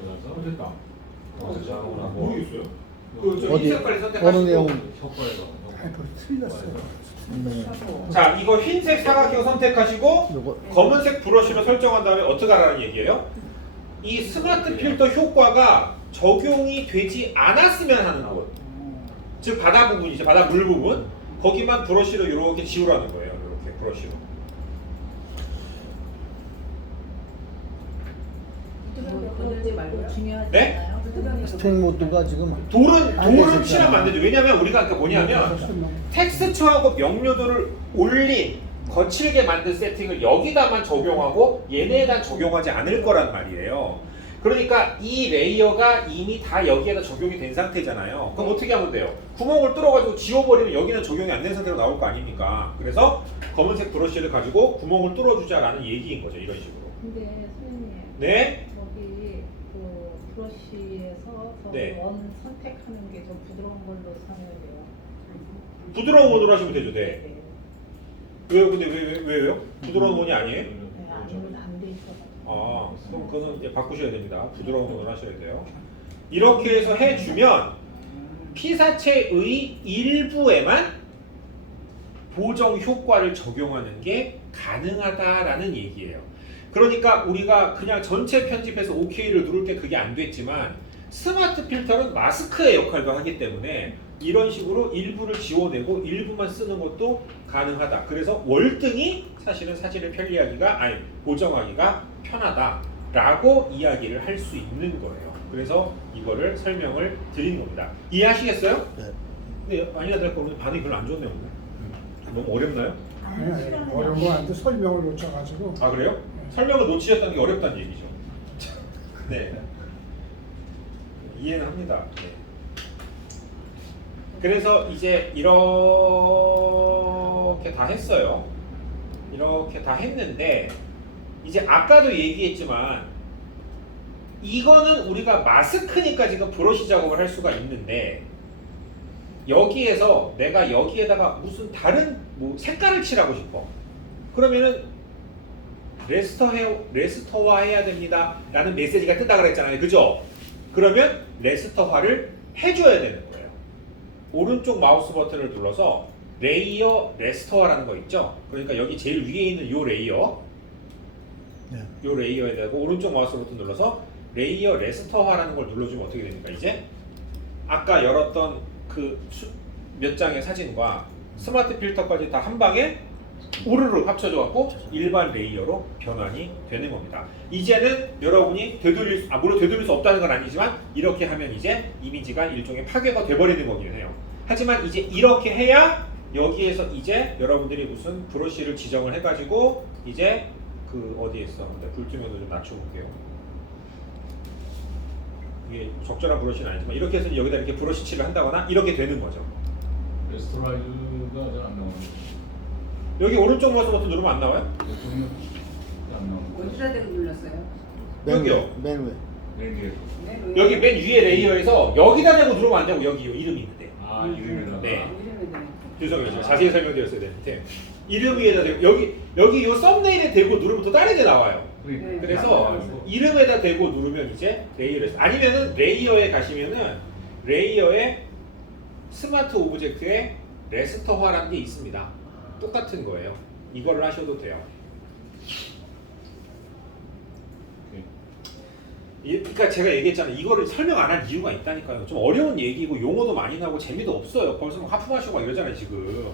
들어가서 됐다. 모르겠어요. 어디 흰 색깔 어느 선택하시고. 내용? 효과에서 틀렸어요. 자, 이거 흰색 사각형 선택하시고 요거 검은색 브러쉬로 설정한 다음에 어떻게 하라는 얘기예요? 이 스마트 필터 효과가 적용이 되지 않았으면 하는 곳, 즉 바다 부분이죠. 바다 물 부분. 거기만 브러쉬로 이렇게 지우라는 거예요. 이렇게 브러쉬로. 뭐 건들지 말고요. 중요하지 네? 않아요? 스택 모드가 지금 돌은 안 돌은 되셨잖아요. 칠하면 안 되죠. 왜냐면 우리가 아까 뭐냐면 텍스처하고 명료도를 올린 거칠게 만든 세팅을 여기다만 적용하고 얘네에다 적용하지 않을 거란 말이에요. 그러니까 이 레이어가 이미 다 여기에다 적용이 된 상태잖아요. 그럼 어떻게 하면 돼요? 구멍을 뚫어가지고 지워버리면 여기는 적용이 안 된 상태로 나올 거 아닙니까? 그래서 검은색 브러쉬를 가지고 구멍을 뚫어주자라는 얘기인 거죠. 이런 식으로. 근데 선생님 네? 여기 그 브러쉬에서 저 네. 원 선택하는 게 좀 부드러운 걸로 사용해야 돼요. 부드러운 원으로 하시면 되죠. 네. 네. 왜요? 근데 왜요? 부드러운 원이 아니에요? 네, 안돼 있어서. 아, 그럼 그거는 이제 바꾸셔야 됩니다. 부드러운 원을 하셔야 돼요. 이렇게 해서 해주면 피사체의 일부에만 보정 효과를 적용하는 게 가능하다라는 얘기예요. 그러니까 우리가 그냥 전체 편집해서 OK를 누를 때 그게 안 됐지만 스마트 필터는 마스크의 역할도 하기 때문에 이런 식으로 일부를 지워내고 일부만 쓰는 것도 가능하다. 그래서 월등히 사실은 사진을 편리하기가 아니 보정하기가 편하다라고 이야기를 할 수 있는 거예요. 그래서 이거를 설명을 드린 겁니다. 이해하시겠어요? 네. 근데 아니나 될거 오늘 반응이 별로 안 좋네요. 오늘. 너무 어렵나요? 어려운 거 아닌데 설명을 놓쳐가지고. 아 그래요? 설명을 놓치셨다는 게 어렵다는 얘기죠. 네. 이해는 합니다. 네. 그래서 이제 이렇게 다 했어요. 이렇게 다 했는데 이제 아까도 얘기했지만 이거는 우리가 마스크니까 지금 브러쉬 작업을 할 수가 있는데 여기에서 내가 여기에다가 무슨 다른 뭐 색깔을 칠하고 싶어. 그러면은 레스터화 해야 됩니다 라는 메시지가 뜬다 그랬잖아요. 그죠? 그러면 레스터화를 해줘야 되는 거예요. 오른쪽 마우스 버튼을 눌러서 레이어 레스터화라는 거 있죠? 그러니까 여기 제일 위에 있는 요 레이어 네. 요 레이어에 대고 오른쪽 마우스 버튼 눌러서 레이어 레스터화라는 걸 눌러주면 어떻게 됩니까? 이제 아까 열었던 그 몇 장의 사진과 스마트 필터까지 다 한 방에 우르르 합쳐져 갖고 일반 레이어로 변환이 되는 겁니다. 이제는 여러분이 물론 되돌릴 수 없다는 건 아니지만 이렇게 하면 이제 이미지가 일종의 파괴가 돼버리는 거긴 해요. 하지만 이제 이렇게 해야 여기에서 이제 여러분들이 무슨 브러쉬를 지정을 해가지고 이제 그 어디에 있어? 불투명도 좀 낮춰볼게요. 이게 적절한 브러쉬는 아니지만 이렇게 해서 여기다 이렇게 브러쉬 칠을 한다거나 이렇게 되는 거죠. 레스토라이즈가 잘 안 나오는 여기 오른쪽 마우스 버튼 누르면 안 나와요? 대통령 안 나오는 어디다 대고 눌렀어요? 여기요. 맨 위. 맨 위에 네, 왜? 여기 맨 위에 레이어에서 여기다 대고 누르면 안 되고 여기 이름이 있는데. 이름에다가 네. 이름에 대해. 죄송해요. 제가 자세히 설명드렸어야 되는데 이름 위에다 대고 여기 요 썸네일에 대고 누르면 또 다른 게 나와요. 네. 그래서 이름에다 대고 누르면 이제 레이어를 아니면은 레이어에 가시면은 레이어에 스마트 오브젝트에 레스터화라는 게 있습니다. 똑같은 거예요. 이걸 하셔도 돼요. 그러니까 제가 얘기했잖아요. 이거를 설명 안 할 이유가 있다니까요. 좀 어려운 얘기고 용어도 많이 나고 재미도 없어요. 벌써 막 하품하시고 막 이러잖아요 지금.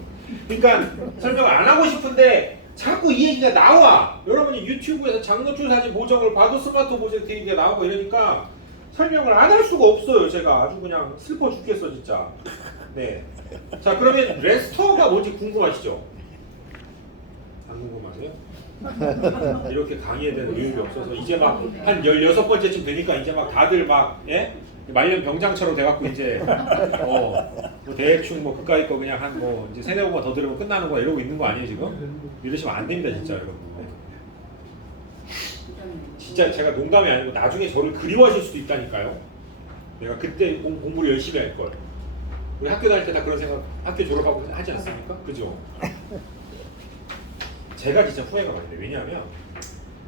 그러니까 설명을 안 하고 싶은데 자꾸 이 얘기가 나와. 여러분이 유튜브에서 장노출 사진 보정을 봐도 스마트 프로젝트 얘기가 나오고 이러니까 설명을 안 할 수가 없어요. 제가 아주 그냥 슬퍼 죽겠어 진짜. 네. 자 그러면 레스터가 뭔지 궁금하시죠? 안 궁금하세요? 이렇게 강의에 대한 의욕이 없어서 이제 막 한 16번째쯤 되니까 이제 막 다들 막 예? 말년 병장처럼 돼갖고 이제 뭐 대충 뭐 그까이 거 그냥 한 뭐 이제 세네 번만 더 들으면 끝나는 거 이러고 있는 거 아니에요 지금? 이러시면 안 됩니다 진짜 여러분. 진짜 제가 농담이 아니고 나중에 저를 그리워하실 수도 있다니까요. 내가 그때 공부를 열심히 할 걸. 우리 학교 다닐 때 다 그런 생각 학교 졸업하고 하지 않습니까? 그죠? 제가 진짜 후회가 많이 돼요. 왜냐하면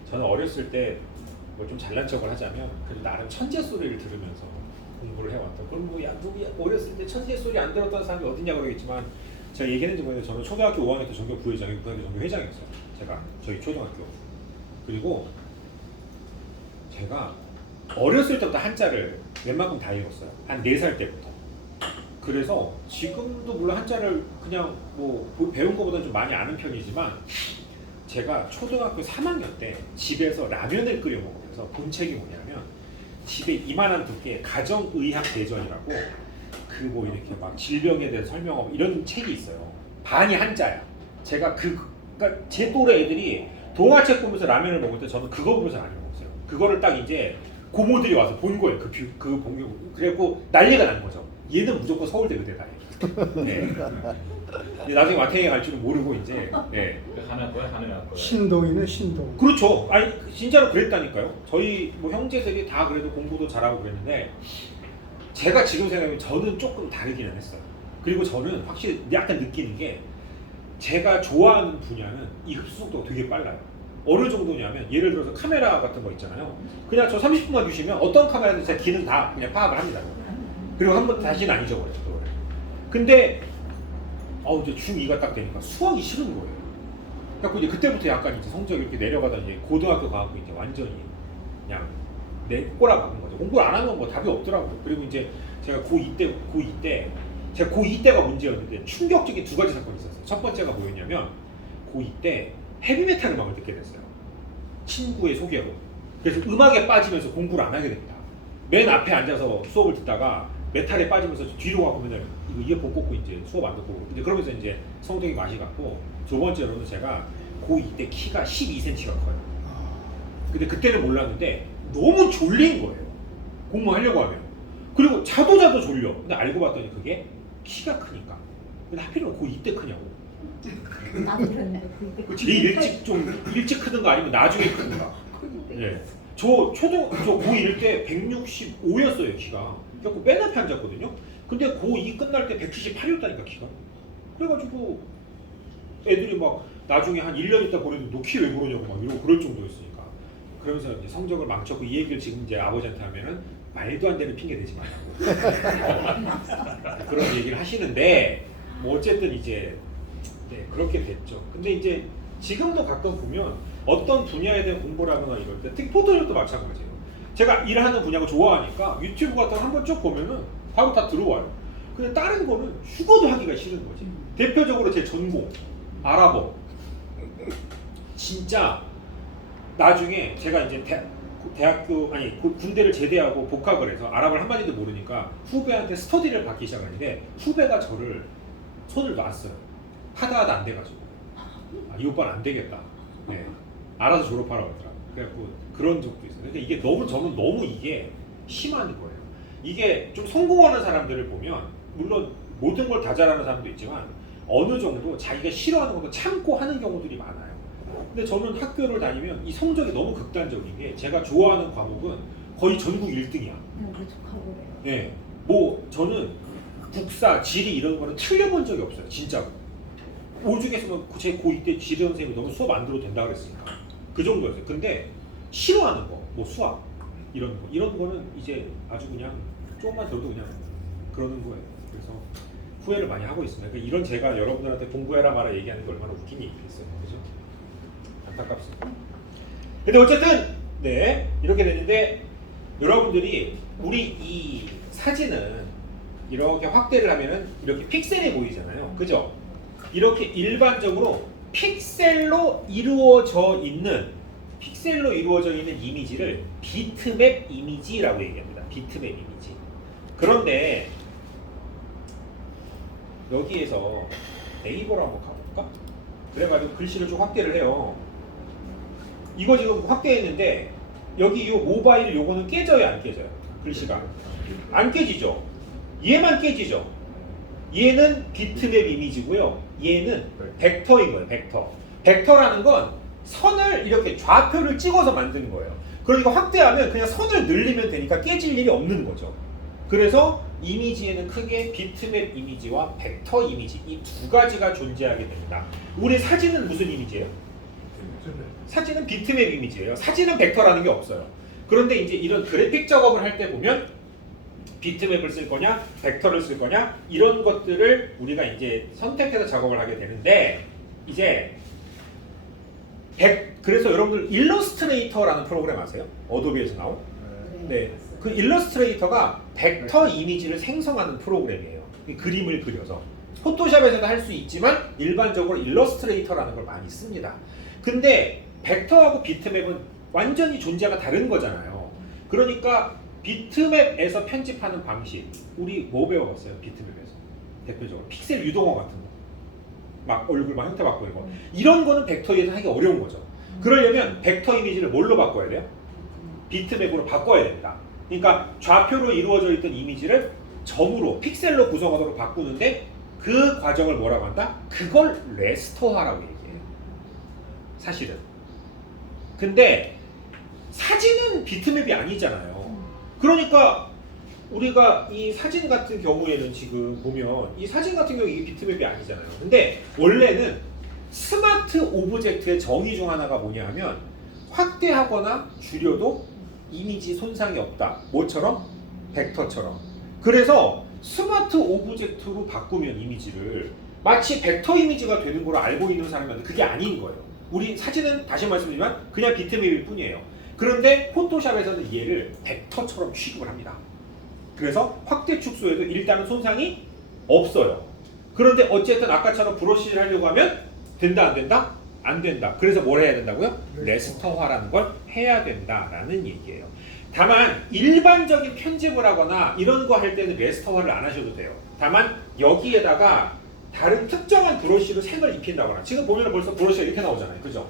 저는 어렸을 때 뭐 좀 잘난 척을 하자면 그래도 나름 천재 소리를 들으면서 공부를 해왔다. 그럼 뭐야 누구야 어렸을 때 천재 소리 안 들었던 사람이 어딨냐 그러겠지만 제가 얘기했는지 모르겠는데 저는 초등학교 5학년 때 전교 부회장이고 그다음에 전교 회장이었어요. 제가 저희 초등학교. 그리고 제가 어렸을 때부터 한자를 웬만큼 다 읽었어요. 한 4살 때부터. 그래서 지금도 물론 한자를 그냥 뭐 배운 것보다는 좀 많이 아는 편이지만 제가 초등학교 3학년 때 집에서 라면을 끓여 먹으면서 본 책이 뭐냐면 집에 이만한 두께의 가정의학 대전이라고 그 뭐 이렇게 막 질병에 대해서 설명하고 이런 책이 있어요. 반이 한자야. 제가 그러니까 제 또래 애들이 동화책 보면서 라면을 먹을 때 저는 그거 보면서 라면 먹었어요. 그거를 딱 이제 고모들이 와서 본 거예요. 그 본교. 그래갖고 난리가 난 거죠. 얘는 무조건 서울대 의대 다녀. 네. 나중에 마태에 갈 줄은 모르고 이제. 네. 하나 거야 하나 거야. 신동이네 신동. 그렇죠. 아니 진짜로 그랬다니까요. 저희 뭐 형제들이 다 그래도 공부도 잘하고 그랬는데 제가 지금 생각하면 저는 조금 다르기는 했어요. 그리고 저는 확실히 약간 느끼는 게 제가 좋아하는 분야는 이 흡수 속도가 되게 빨라요. 어느 정도냐면 예를 들어서 카메라 같은 거 있잖아요. 그냥 저 30분만 주시면 어떤 카메라든 제 기능 다 그냥 파악을 합니다. 그리고 한 번 다시는 안 잊어버려요. 근데 이제 중2가 딱 되니까 수학이 싫은 거예요. 그래서 이제 그때부터 약간 이제 성적이 이렇게 내려가다 이제 고등학교 가고 이제 완전히 그냥 꼬라박은 거죠. 공부를 안 하면 뭐 답이 없더라고요. 그리고 이제 제가 고2 제가 고2 때가 문제였는데 충격적인 2가지 사건이 있었어요. 첫 번째가 뭐였냐면 고2 때 헤비메탈 음악을 듣게 됐어요. 친구의 소개로. 그래서 음악에 빠지면서 공부를 안 하게 됩니다. 맨 앞에 앉아서 수업을 듣다가 메탈에 빠지면서 뒤로 가고 맨날 이거 이어폰 꽂고 이제 수업 안 듣고 이제 그러면서 이제 성적이 맛이 갔고 두 번째로는 제가 고2 때 키가 12cm가 커요. 근데 그때는 몰랐는데 너무 졸린 거예요. 공부하려고 하면. 그리고 자도 졸려. 근데 알고 봤더니 그게 키가 크니까. 근데 하필이면 고2 때 크냐고. 나도 그랬네. 제일 일찍 크는 거 아니면 나중에 크는가. 네. 저 고1 때 165였어요 키가. 그래서 맨 앞에 앉았거든요. 근데 고2 끝날 때 178이었다니까 키가. 그래가지고 애들이 막 나중에 한 1년 있다 보내도 너 키 왜 그러냐고 막 이러고 그럴 정도였으니까. 그러면서 이제 성적을 망쳤고 이 얘기를 지금 이제 아버지한테 하면은 말도 안 되는 핑계 대지 말라고 그런 얘기를 하시는데 뭐 어쨌든 이제 네, 그렇게 됐죠. 근데 이제 지금도 가끔 보면 어떤 분야에 대한 공부를 하거나 이럴 때 특히 포토샵도 마찬가지예요. 제가 일하는 분야가 좋아하니까 유튜브 같은 거 한번 쭉 보면은 바로 다 들어와요. 근데 다른 거는 죽어도 하기가 싫은 거지. 대표적으로 제 전공 아랍어. 진짜 나중에 제가 이제 군대를 제대하고 복학을 해서 아랍어를 한마디도 모르니까 후배한테 스터디를 받기 시작하는데 후배가 저를 손을 놨어요. 하다 안 돼가지고 이 오빠는 안 되겠다. 네. 알아서 졸업하라고 하더라고요. 그래갖고 그런 적도 있어요. 근데 이게 저는 너무 이게 심한 거예요. 이게 좀 성공하는 사람들을 보면 물론 모든 걸 다 잘하는 사람도 있지만 어느 정도 자기가 싫어하는 것도 참고 하는 경우들이 많아요. 근데 저는 학교를 다니면 이 성적이 너무 극단적인 게 제가 좋아하는 과목은 거의 전국 1등이야. 부족하고 그래요. 네. 뭐 저는 국사, 지리 이런 거는 틀려본 적이 없어요. 진짜로. 오죽했으면 제 고2 때 지리 선생님이 너무 수업 안 들어도 된다 그랬으니까. 그 정도였어요. 근데 싫어하는 거, 뭐 수학 이런 거는 이제 아주 그냥 조금만 들어도 그냥 그러는 거예요. 그래서 후회를 많이 하고 있습니다. 그러니까 이런 제가 여러분들한테 공부해라 마라 얘기하는 게 얼마나 웃긴 일이겠어요. 그죠? 안타깝습니다. 근데 어쨌든 네 이렇게 됐는데 여러분들이 우리 이 사진은 이렇게 확대를 하면은 이렇게 픽셀이 보이잖아요. 그죠? 이렇게 일반적으로 픽셀로 이루어져 있는 이미지를 비트맵 이미지라고 얘기합니다. 비트맵 이미지. 그런데 여기에서 네이버로 한번 가볼까? 그래가지고 글씨를 좀 확대를 해요. 이거 지금 확대했는데 여기 이 모바일 요거는 깨져요, 안 깨져요? 글씨가 안 깨지죠. 얘만 깨지죠. 얘는 비트맵 이미지고요. 얘는 벡터인 거예요. 벡터라는 건 선을 이렇게 좌표를 찍어서 만드는 거예요. 그러니까 확대하면 그냥 선을 늘리면 되니까 깨질 일이 없는 거죠. 그래서 이미지에는 크게 비트맵 이미지와 벡터 이미지 이 두 가지가 존재하게 됩니다. 우리 사진은 무슨 이미지예요? 사진은 비트맵 이미지예요. 사진은 벡터라는 게 없어요. 그런데 이제 이런 그래픽 작업을 할 때 보면 비트맵을 쓸 거냐, 벡터를 쓸 거냐 이런 것들을 우리가 이제 선택해서 작업을 하게 되는데 이제 그래서 여러분들 일러스트레이터라는 프로그램 아세요? 어도비에서 나온? 네. 그 일러스트레이터가 벡터 이미지를 생성하는 프로그램이에요. 이 그림을 그려서 포토샵에서도 할 수 있지만 일반적으로 일러스트레이터라는 걸 많이 씁니다. 근데 벡터하고 비트맵은 완전히 존재가 다른 거잖아요. 그러니까 비트맵에서 편집하는 방식 우리 뭐 배워봤어요? 비트맵에서 대표적으로 픽셀 유동화 같은 거 막 얼굴 막 형태 바꾸는 거 이런 거는 벡터에서 하기 어려운 거죠. 그러려면 벡터 이미지를 뭘로 바꿔야 돼요? 비트맵으로 바꿔야 됩니다. 그러니까 좌표로 이루어져 있던 이미지를 점으로 픽셀로 구성하도록 바꾸는데 그 과정을 뭐라고 한다? 그걸 레스터화라고 얘기해요. 사실은. 근데 사진은 비트맵이 아니잖아요. 그러니까 우리가 이 사진 같은 경우에는 지금 보면 이 사진 같은 경우 이게 비트맵이 아니잖아요. 근데 원래는 스마트 오브젝트의 정의 중 하나가 뭐냐 하면 확대하거나 줄여도 이미지 손상이 없다. 뭐처럼? 벡터처럼. 그래서 스마트 오브젝트로 바꾸면 이미지를 마치 벡터 이미지가 되는 걸 알고 있는 사람은 그게 아닌 거예요. 우리 사진은 다시 말씀드리지만 그냥 비트맵일 뿐이에요. 그런데 포토샵에서는 얘를 벡터처럼 취급을 합니다. 그래서 확대 축소에도 일단은 손상이 없어요. 그런데 어쨌든 아까처럼 브러쉬를 하려고 하면 된다 안 된다? 안 된다. 그래서 뭘 해야 된다고요? 레스터화라는 걸 해야 된다라는 얘기예요. 다만 일반적인 편집을 하거나 이런 거 할 때는 레스터화를 안 하셔도 돼요. 다만 여기에다가 다른 특정한 브러쉬로 색을 입힌다거나 지금 보면 벌써 브러쉬가 이렇게 나오잖아요. 그죠?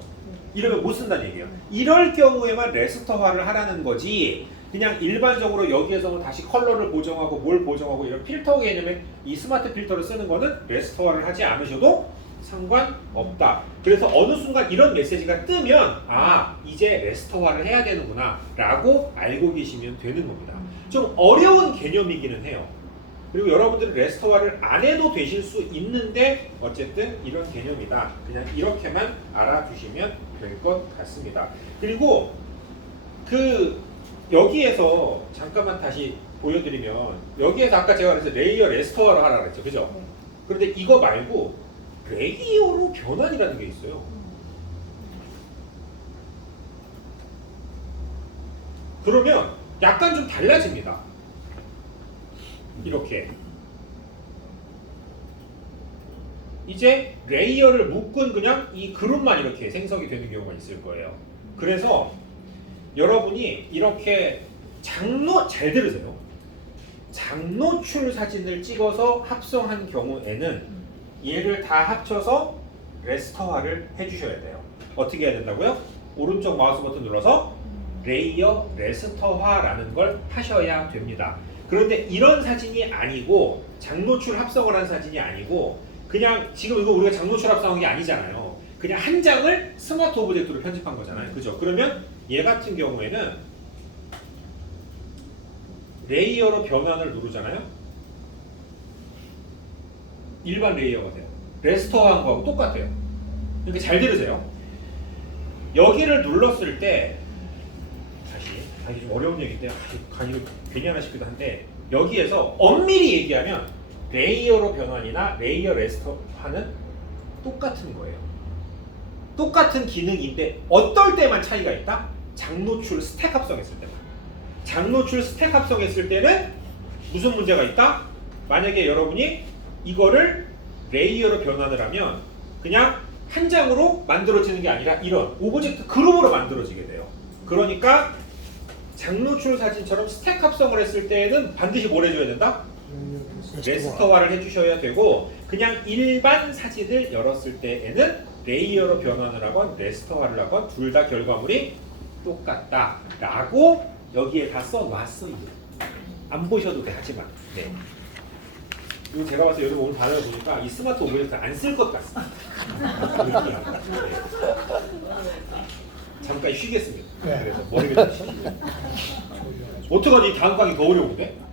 이러면 못 쓴다는 얘기예요. 이럴 경우에만 레스터화를 하라는 거지 그냥 일반적으로 여기에서 다시 컬러를 보정하고 뭘 보정하고 이런 필터 개념의 이 스마트 필터를 쓰는 거는 레스터화를 하지 않으셔도 상관없다. 그래서 어느 순간 이런 메시지가 뜨면 아 이제 레스터화를 해야 되는구나 라고 알고 계시면 되는 겁니다. 좀 어려운 개념이기는 해요. 그리고 여러분들은 레스터화를 안 해도 되실 수 있는데 어쨌든 이런 개념이다. 그냥 이렇게만 알아두시면 될 것 같습니다. 그리고 여기에서 잠깐만 다시 보여드리면 여기에서 아까 제가 그래서 레이어 레스터화로 하라 그랬죠. 그죠? 그런데 이거 말고 레이어로 변환이라는 게 있어요. 그러면 약간 좀 달라집니다. 이렇게 이제 레이어를 묶은 그냥 이 그룹만 이렇게 생성이 되는 경우가 있을 거예요. 그래서 여러분이 이렇게 잘 들으세요. 장노출 사진을 찍어서 합성한 경우에는 얘를 다 합쳐서 레스터화를 해주셔야 돼요. 어떻게 해야 된다고요? 오른쪽 마우스 버튼 눌러서 레이어 레스터화라는 걸 하셔야 됩니다. 그런데 이런 사진이 아니고 장노출 합성을 한 사진이 아니고 그냥 지금 이거 우리가 장노출 합성한 게 아니잖아요. 그냥 한 장을 스마트 오브젝트로 편집한 거잖아요. 그죠? 그러면 얘 같은 경우에는 레이어로 변환을 누르잖아요. 일반 레이어가 돼요. 레스터한 거하고 똑같아요. 그러니까 잘 들으세요. 여기를 눌렀을 때 다시 좀 어려운 얘기인데 이거 괜히 하나 싶기도 한데 여기에서 엄밀히 얘기하면 레이어로 변환이나 레이어 레스터하는 똑같은 거예요. 똑같은 기능인데 어떨 때만 차이가 있다? 장노출 스택 합성했을 때만. 장노출 스택 합성했을 때는 무슨 문제가 있다? 만약에 여러분이 이거를 레이어로 변환을 하면 그냥 한 장으로 만들어지는 게 아니라 이런 오브젝트 그룹으로 만들어지게 돼요. 그러니까 장노출 사진처럼 스택 합성을 했을 때에는 반드시 뭘 해줘야 된다? 레스터화를 해주셔야 되고 그냥 일반 사진을 열었을 때에는 레이어로 변환을 하건 레스터화를 하건 둘 다 결과물이 똑같다라고 여기에 다 써놨어요. 안 보셔도 돼 하지만. 네. 이거 제가 봐서 여러분 오늘 반응을 보니까 이 스마트 오브젝트 안 쓸 것 같습니다. 네. 잠깐 쉬겠습니다. 네. 그래서 머리를 좀 쉬고. 어떡하지? 다음 강의 더 어려운데?